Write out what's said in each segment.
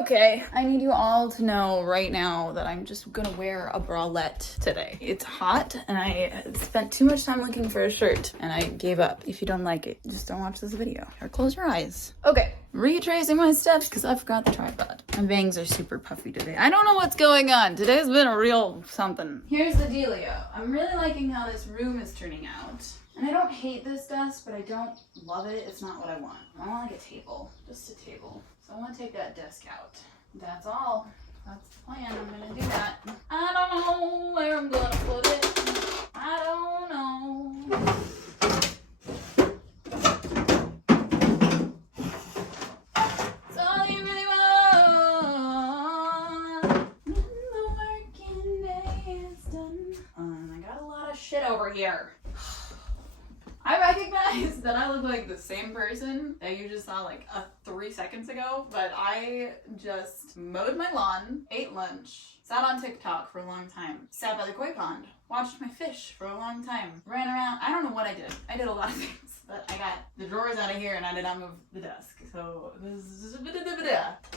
Okay, I need you all to know right now that I'm just gonna wear a bralette today. It's hot and I spent too much time looking for a shirt and I gave up. If you don't like it, just don't watch this video or close your eyes. Okay, retracing my steps because I forgot the tripod. My bangs are super puffy today. I don't know what's going on. Today's been a real something. Here's the dealio. I'm really liking how this room is turning out. And I don't hate this desk, but I don't love it. It's not what I want. I want like a table, just a table. So I want to take that desk out. That's all. That's the plan. I'm gonna do that. I don't know where I'm gonna put it. I don't know. It's all you really want when the working day is done. I got a lot of shit over here. I recognize that I look like the same person that you just saw like 3 seconds ago, but I just mowed my lawn, ate lunch, sat on TikTok for a long time, sat by the koi pond, watched my fish for a long time, ran around. I don't know what I did. I did a lot of things, but I got the drawers out of here and I did not move the desk. So this is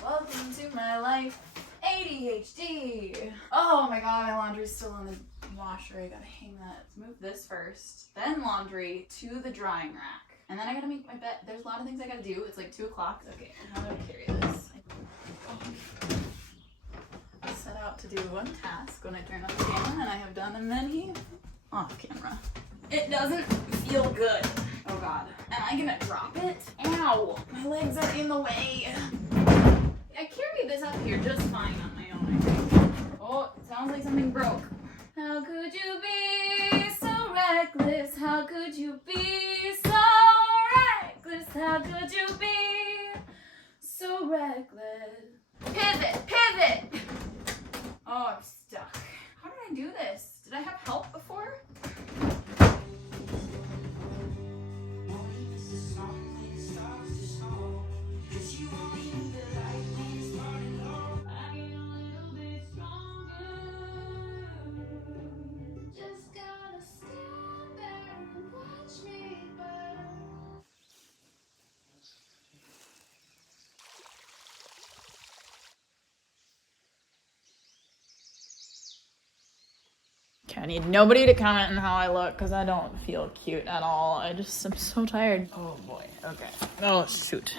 welcome to my life. ADHD. Oh my god, my laundry's still in the washer. I gotta hang that. Let's move this first. Then laundry to the drying rack. And then I gotta make my bed. There's a lot of things I gotta do. It's like 2 o'clock. Okay, how do I carry this? I set out to do one task when I turn on the camera, and I have done many off camera. It doesn't feel good. Oh god. Am I gonna drop it? Ow! My legs are in the way. I carried this up here just fine on my own, I think. Oh, it sounds like something broke. How could you be so reckless? How could you be so reckless? How could you be so reckless? Pivot! Pivot! Oh, I'm stuck. How did I do this? Did I have help before? Okay, I need nobody to comment on how I look because I don't feel cute at all. I'm so tired. Oh boy, okay. Oh shoot.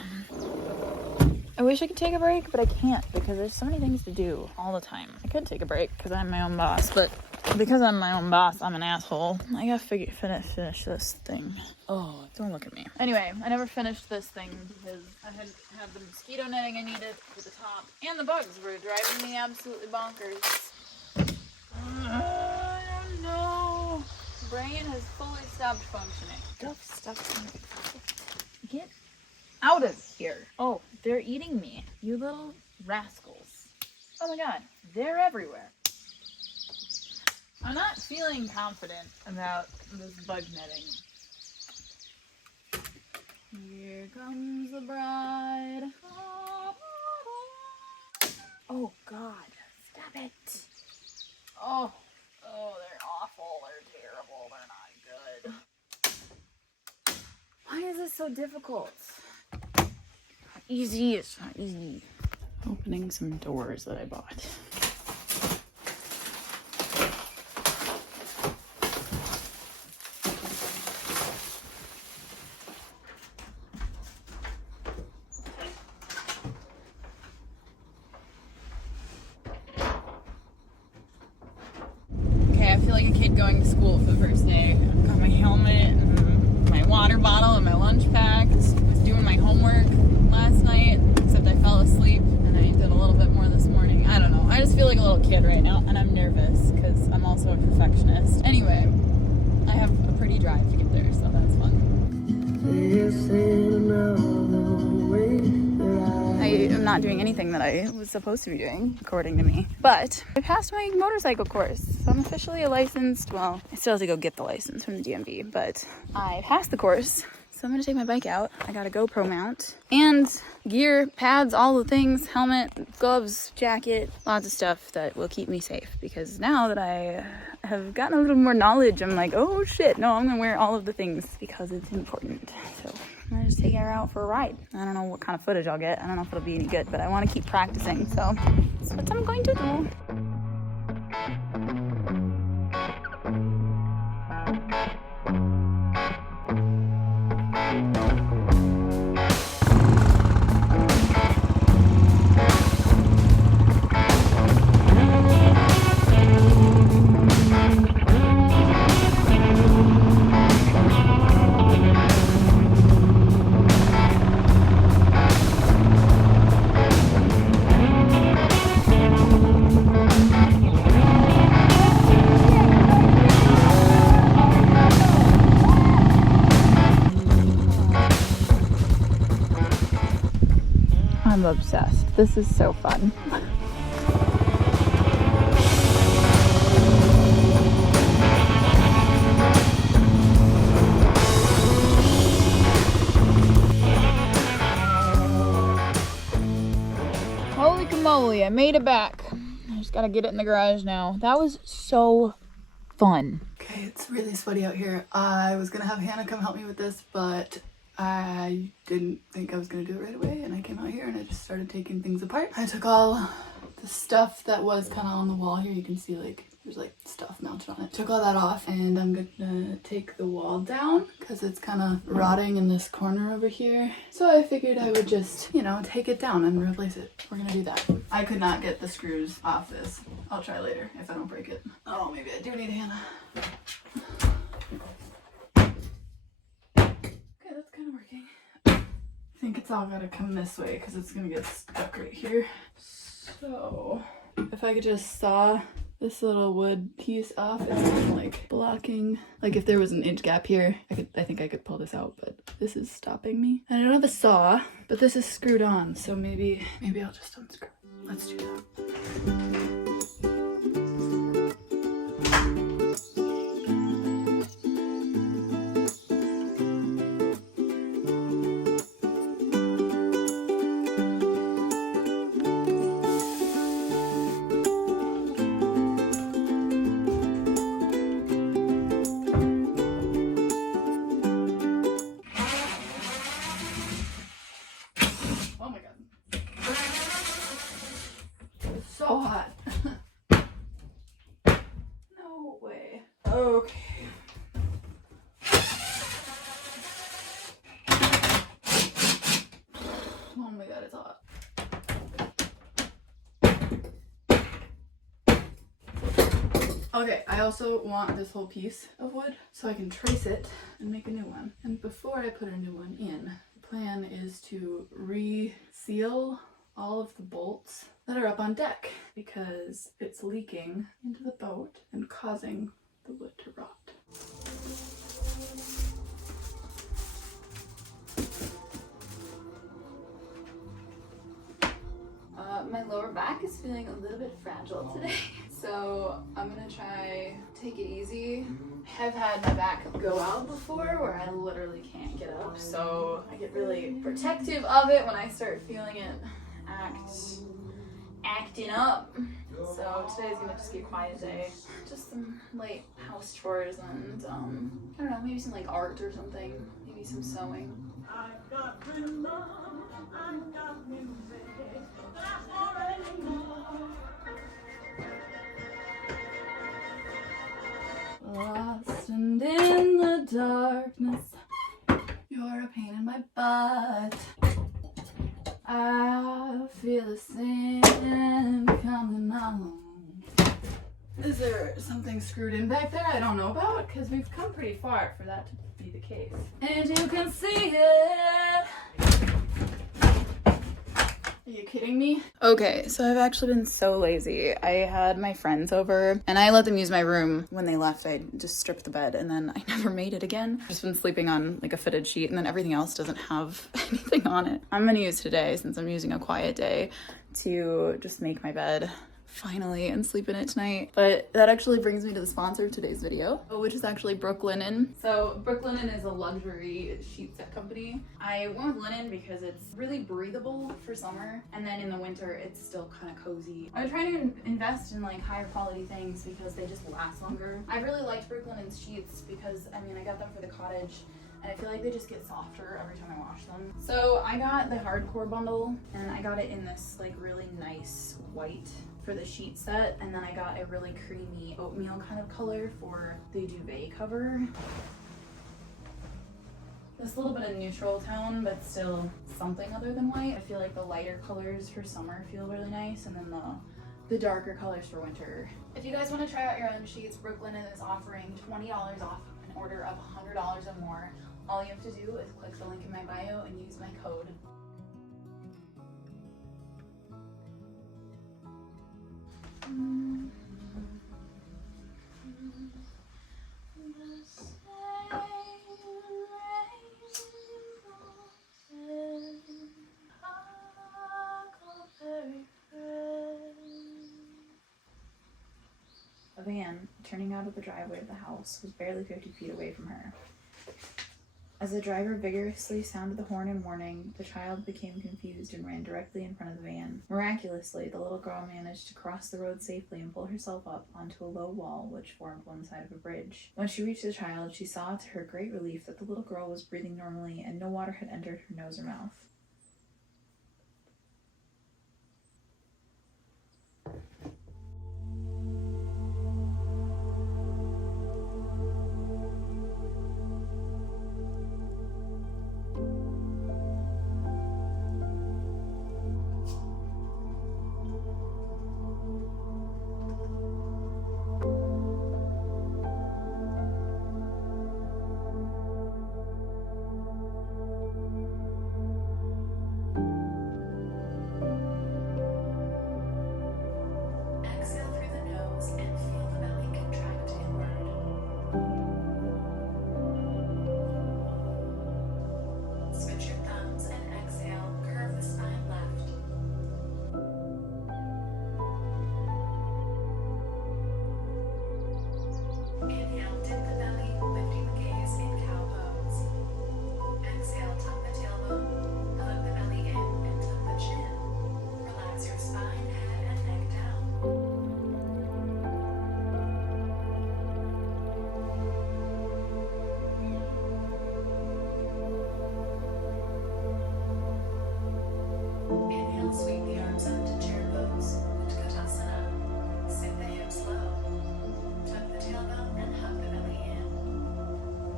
I wish I could take a break, but I can't because there's so many things to do all the time. I could take a break because I'm my own boss, but because I'm my own boss, I'm an asshole. I gotta finish this thing. Oh, don't look at me. Anyway, I never finished this thing because I had the mosquito netting I needed for the top, and the bugs were driving me absolutely bonkers. I don't know. Brain has fully stopped functioning. Stop. Get out of here. Oh, they're eating me. You little rascals. Oh my god, they're everywhere. I'm not feeling confident about this bug netting. Here comes the bride. Oh god, stop it. Oh, they're awful. They're terrible. They're not good. Why is this so difficult? Easy. It's not easy. Opening some doors that I bought. I feel like a kid going to school for the first day. I've got my helmet and my water bottle and my lunch pack. I was doing my homework last night, except I fell asleep and I did a little bit more this morning. I don't know. I just feel like a little kid right now and I'm nervous because I'm also a perfectionist. Anyway, I have a pretty drive to get there, so that's fun. I am not doing anything that I was supposed to be doing, according to me. But I passed my motorcycle course. So I'm officially a licensed, well, I still have to go get the license from the DMV, but I passed the course. So So I'm gonna take my bike out. I got a GoPro mount and gear, pads, all the things, helmet, gloves, jacket, lots of stuff that will keep me safe, because now that I have gotten a little more knowledge, I'm like, oh shit, no, I'm gonna wear all of the things because it's important. So I'm gonna just take her out for a ride. I don't know what kind of footage I'll get. I don't know if it'll be any good, but I want to keep practicing, so that's what I'm going to do. I'm obsessed. This is so fun. Holy moly, I made it back. I just gotta get it in the garage now. That was so fun. Okay, it's really sweaty out here. I was gonna have Hannah come help me with this, but I didn't think I was gonna do it right away, and I came out here and I just started taking things apart. I took all the stuff that was kind of on the wall here. You can see like there's like stuff mounted on it. Took all that off, and I'm gonna take the wall down because it's kind of rotting in this corner over here. So I figured I would just, you know, take it down and replace it. We're gonna do that. I could not get the screws off this. I'll try later if I don't break it. Oh, maybe I do need Hannah. That's kind of working. I think it's all gotta come this way because it's gonna get stuck right here. So if I could just saw this little wood piece off, it's kind of like blocking. Like if there was an inch gap here, I think I could pull this out, but this is stopping me. And I don't have a saw, but this is screwed on, so maybe I'll just unscrew it. Let's do that. So hot. No way. Okay. Oh my god, it's hot. Okay, I also want this whole piece of wood so I can trace it and make a new one. And before I put a new one in, the plan is to reseal all of the bolts that are up on deck because it's leaking into the boat and causing the wood to rot. My lower back is feeling a little bit fragile today, so I'm gonna try take it easy. I've had my back go out before where I literally can't get up, so I get really protective of it when I start feeling it acting up. So today's gonna just be a quiet day. Just some light house chores and I don't know, maybe some like art or something. Maybe some sewing. I've got rhythm, I've got music, that's already more. Lost and in the darkness, you're a pain in my butt. I feel the sand coming on. Is there something screwed in back there I don't know about? Because we've come pretty far for that to be the case. And you can see it. Are you kidding me? Okay, so I've actually been so lazy. I had my friends over and I let them use my room. When they left, I just stripped the bed and then I never made it again. I've just been sleeping on like a fitted sheet and then everything else doesn't have anything on it. I'm gonna use today, since I'm using a quiet day, to just make my bed finally, and sleep in it tonight. But that actually brings me to the sponsor of today's video, which is actually Brooklinen. So Brooklinen is a luxury sheet set company. I went with linen because it's really breathable for summer, and then in the winter it's still kind of cozy. I'm trying to invest in like higher quality things because they just last longer. I really liked Brooklinen's sheets because I mean I got them for the cottage, and I feel like they just get softer every time I wash them. So I got the hardcore bundle, and I got it in this like really nice white for the sheet set, and then I got a really creamy oatmeal kind of color for the duvet cover. This little bit of neutral tone, but still something other than white. I feel like the lighter colors for summer feel really nice, and then the darker colors for winter. If you guys want to try out your own sheets, Brooklinen is offering $20 off an order of $100 or more. All you have to do is click the link in my bio and use my code. A van turning out of the driveway of the house was barely 50 feet away from her. As the driver vigorously sounded the horn in warning, the child became confused and ran directly in front of the van. Miraculously, the little girl managed to cross the road safely and pull herself up onto a low wall which formed one side of a bridge. When she reached the child, she saw to her great relief that the little girl was breathing normally and no water had entered her nose or mouth. Sweep the arms up to chair pose, Utkatasana. Sink the hips low. Tuck the tailbone and hug the belly in.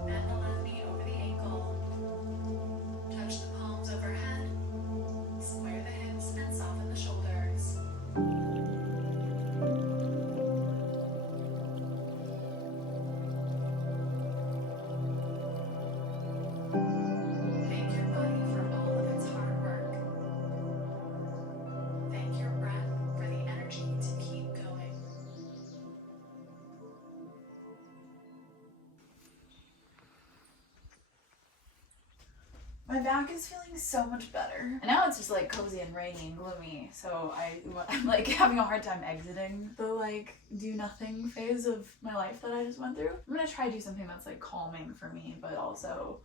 Bend the left knee over the ankle. Touch the palms overhead. Square the hips and soften the shoulders. Thank your body for all of its hard work. Thank your breath for the energy to keep going. My back is feeling so much better. And now it's just like cozy and rainy and gloomy, so I'm like having a hard time exiting the like do nothing phase of my life that I just went through. I'm gonna try to do something that's like calming for me, but also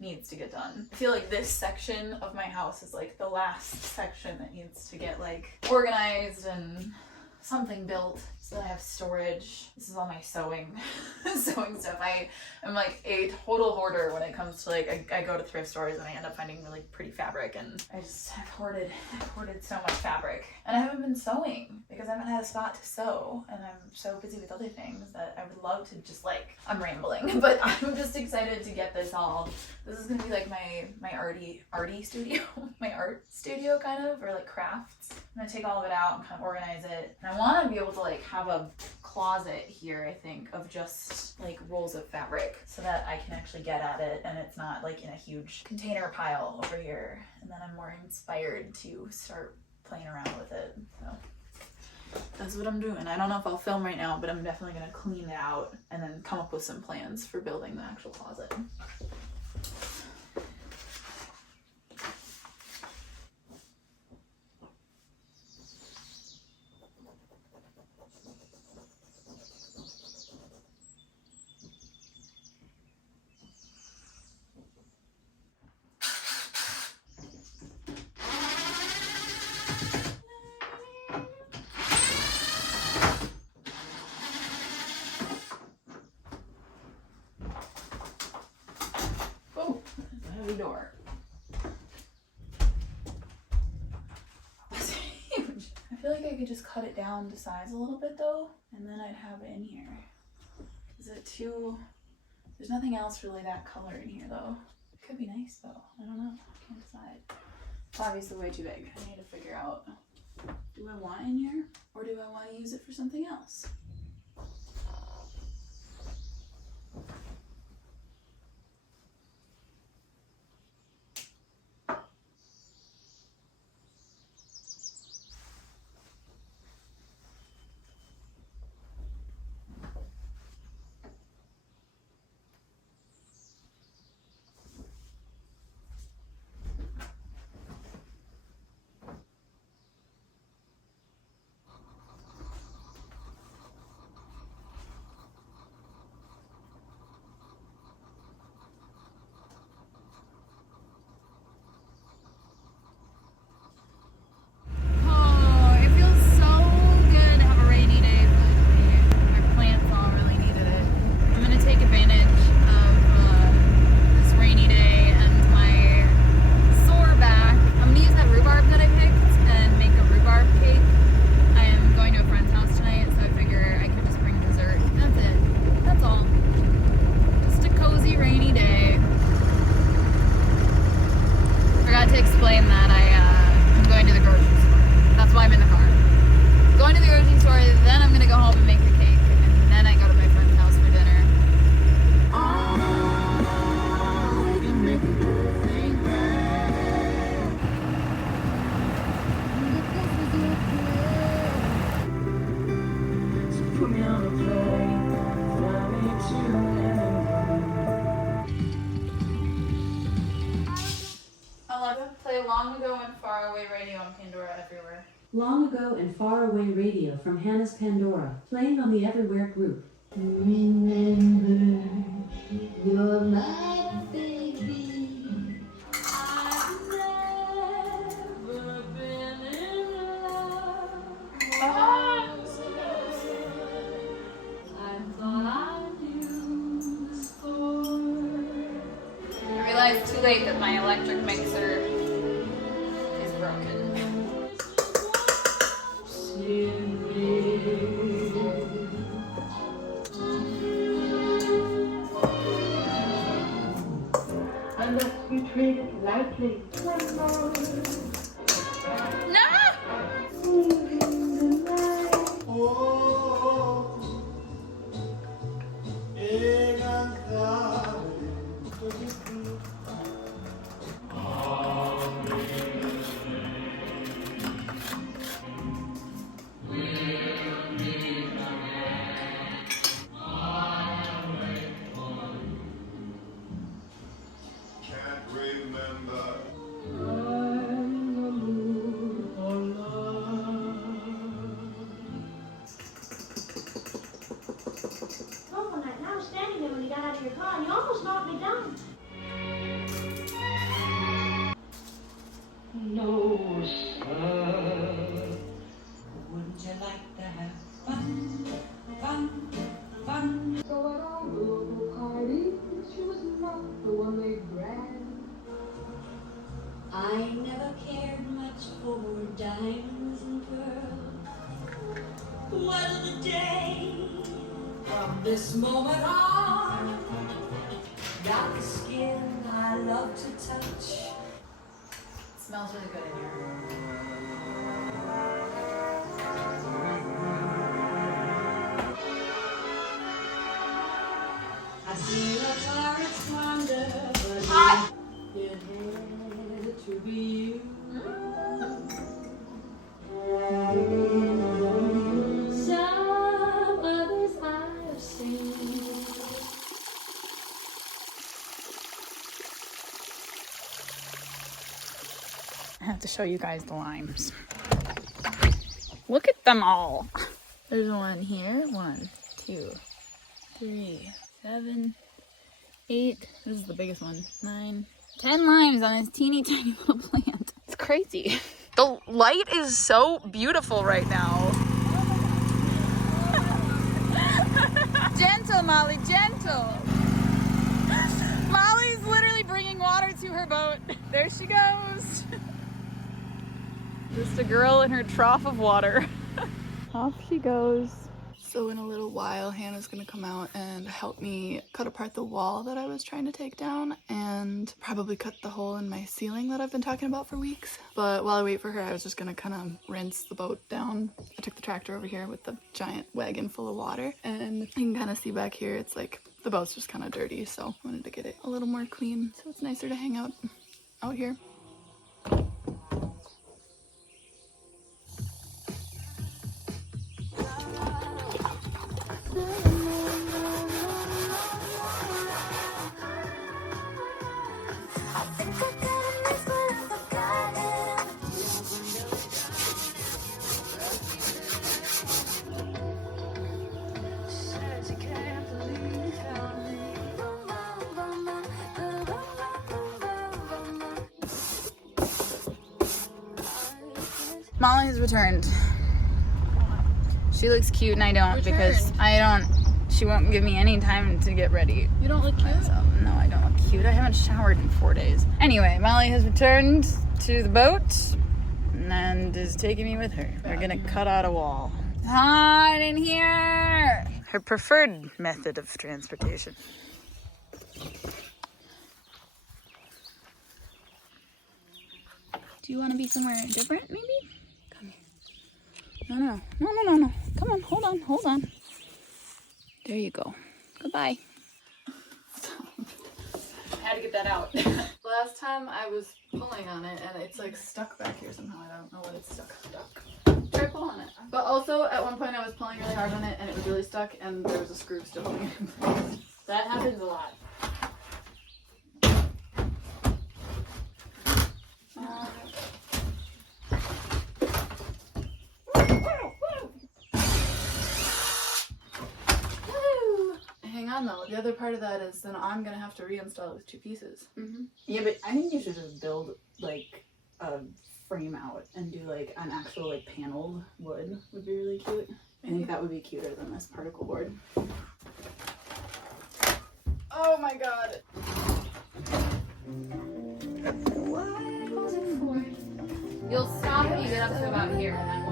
needs to get done. I feel like this section of my house is like the last section that needs to get like organized and something built so that I have storage. This is all my sewing sewing stuff. I'm like a total hoarder when it comes to like I go to thrift stores and I end up finding really pretty fabric, and I've hoarded so much fabric. And I haven't been sewing because I haven't had a spot to sew, and I'm so busy with other things that I would love to just like, I'm but I'm just excited to get this all. This is gonna be like my arty studio, my art studio kind of, or like crafts. I'm gonna take all of it out and kind of organize it. And I wanna be able to like have a closet here, I think, of just like rolls of fabric so that I can actually get at it and it's not like in a huge container pile over here. And then I'm more inspired to start playing around with it. So that's what I'm doing. I don't know if I'll film right now, but I'm definitely gonna clean it out and then come up with some plans for building the actual closet. like I could just cut it down to size a little bit though, and then I'd have it in here. Is it too... There's nothing else really that color in here though. It could be nice though. I don't know. I can't decide. It's obviously way too big. I need to figure out, do I want it in here or do I want to use it for something else? Long Ago and Far Away Radio on Pandora Everywhere. Long Ago and Far Away Radio from Hannah's Pandora, playing on the Everywhere group. Remember, you're my baby. I've never been in love. I thought I knew the score. I realized too late that my electric mixer is broken. Unless you treat it lightly. No, sir. Wouldn't you like to have fun, fun, fun? So at all the local parties, she was not the one they grabbed. I never cared much for diamonds and pearls. What of the day? From this moment on, got the skin I love to touch. Smells really good in here. I see a pirate's wonder, but it had to be you. Some others I've seen. I have to show you guys the limes. Look at them all. There's one here. 1, 2, 3, 7, 8. This is the biggest one. 9, 10 limes on this teeny tiny little plant. It's crazy. The light is so beautiful right now. Gentle, Molly, gentle. Molly's literally bringing water to her boat. There she goes. Just a girl in her trough of water. Off she goes. So in a little while, Hannah's gonna come out and help me cut apart the wall that I was trying to take down and probably cut the hole in my ceiling that I've been talking about for weeks. But while I wait for her, I was just gonna kind of rinse the boat down. I took the tractor over here with the giant wagon full of water, and you can kind of see back here, it's like the boat's just kind of dirty, so I wanted to get it a little more clean so it's nicer to hang out here. Molly has returned. She looks cute and I don't because she won't give me any time to get ready. You don't look cute? No, I don't look cute. I haven't showered in 4 days. Anyway, Molly has returned to the boat and is taking me with her. We're gonna cut out a wall. Hide in here! Her preferred method of transportation. Do you want to be somewhere different, maybe? Come here. No. Come on, hold on. There you go. Goodbye. I had to get that out. Last time I was pulling on it and it's like stuck back here somehow. I don't know what it's stuck. Try pulling it. But also at one point I was pulling really hard on it and it was really stuck and there was a screw still holding it in place. That happens a lot. Hang on though, the other part of that is then I'm gonna have to reinstall it with 2 pieces. Yeah, but I think you should just build like a frame out and do like an actual like paneled wood would be really cute. I think that would be cuter than this particle board. Oh my god. You'll stop when you get up to about here and then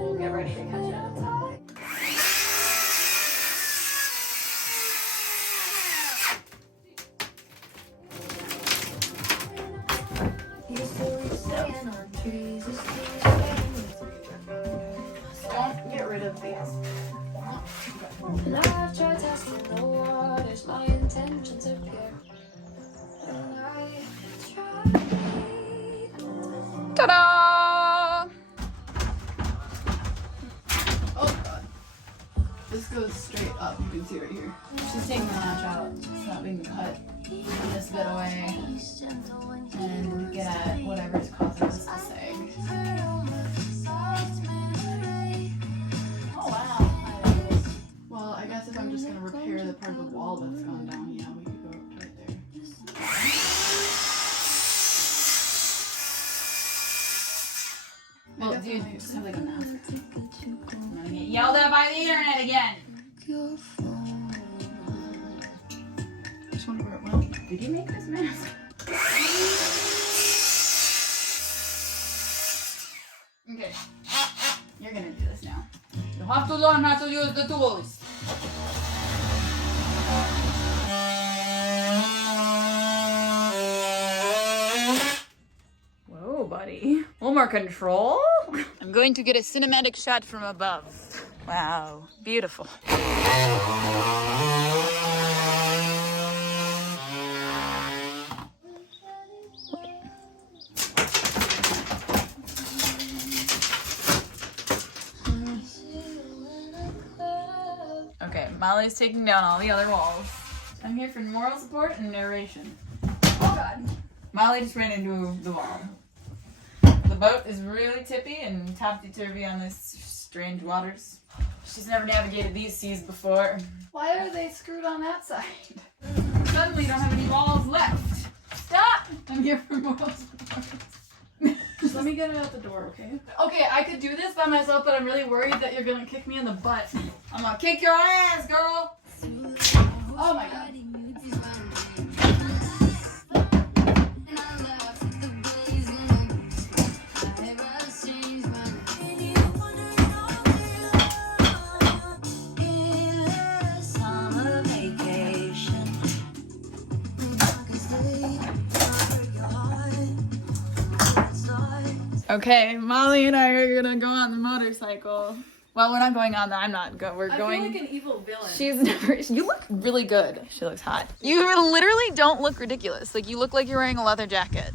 we'll get ready to catch up. Don't get rid of these. And I've tried testing the waters, my intentions are pure. And I tried. Ta-da! Oh god. This goes straight up, you can see right here. She's taking the notch out. It's not being cut. Put this bit away and get at whatever's causing this to sag. Oh wow. Well, I guess if I'm just gonna repair the part of the wall that's gone down, yeah, we could go up to right there. Well, dude, just have like a mask. I'm gonna get yelled at by the internet again. I just wonder where it went. Did you make this mask? Okay. You're gonna do this now. You have to learn how to use the tools. Whoa, buddy. A little more control. I'm going to get a cinematic shot from above. Wow, beautiful. Okay, Molly's taking down all the other walls. I'm here for moral support and narration. Oh god. Molly just ran into the wall. The boat is really tippy and topsy-turvy on this strange waters. She's never navigated these seas before. Why are they screwed on that side? Suddenly you don't have any walls left. Stop! I'm here for moral support. Just let me get it out the door, okay? Okay, I could do this by myself, but I'm really worried that you're gonna kick me in the butt. I'm gonna kick your ass, girl! Oh my god. Okay, Molly and I are gonna go on the motorcycle. Well, we're not going on that. I'm not going. We're going. I feel like an evil villain. She's never. You look really good. She looks hot. You literally don't look ridiculous. Like you look like you're wearing a leather jacket.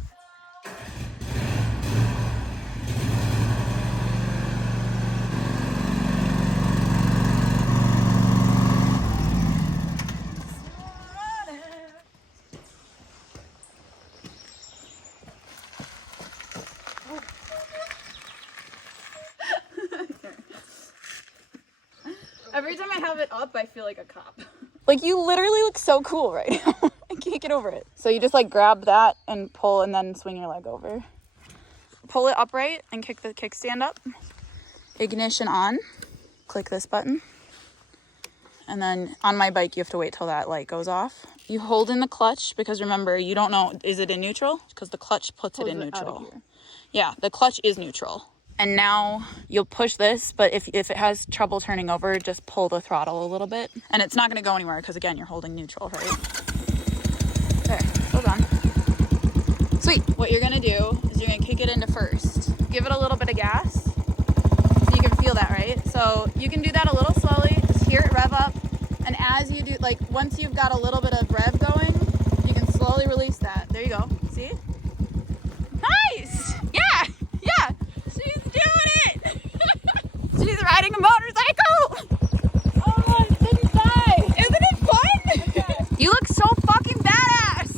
Every time I have it up, I feel like a cop. Like, you literally look so cool right now. I can't get over it. So you just, like, grab that and pull and then swing your leg over. Pull it upright and kick the kickstand up. Ignition on. Click this button. And then on my bike, you have to wait till that light goes off. You hold in the clutch because, remember, you don't know, is it in neutral? Because the clutch puts it in neutral. Yeah, the clutch is neutral. And now you'll push this, but if it has trouble turning over, just pull the throttle a little bit. And it's not gonna go anywhere because again, you're holding neutral, right? There, hold on. Sweet. What you're gonna do is you're gonna kick it into first. Give it a little bit of gas so you can feel that, right? So you can do that a little slowly, just hear it rev up. And as you do, like once you've got a little bit of rev going, you can slowly release that. There you go, see? Nice, yeah. She's riding a motorcycle! Oh, I didn't die! Isn't it fun? Okay. You look so fucking badass!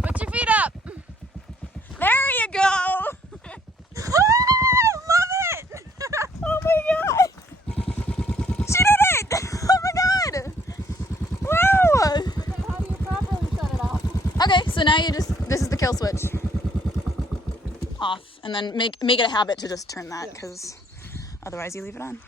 Put your feet up! There you go! I love it! Oh my god! She did it! Oh my god! Wow! Okay, how do you properly shut it off? Okay, so now this is the kill switch. Off, and then make it a habit to just turn that because otherwise you leave it on.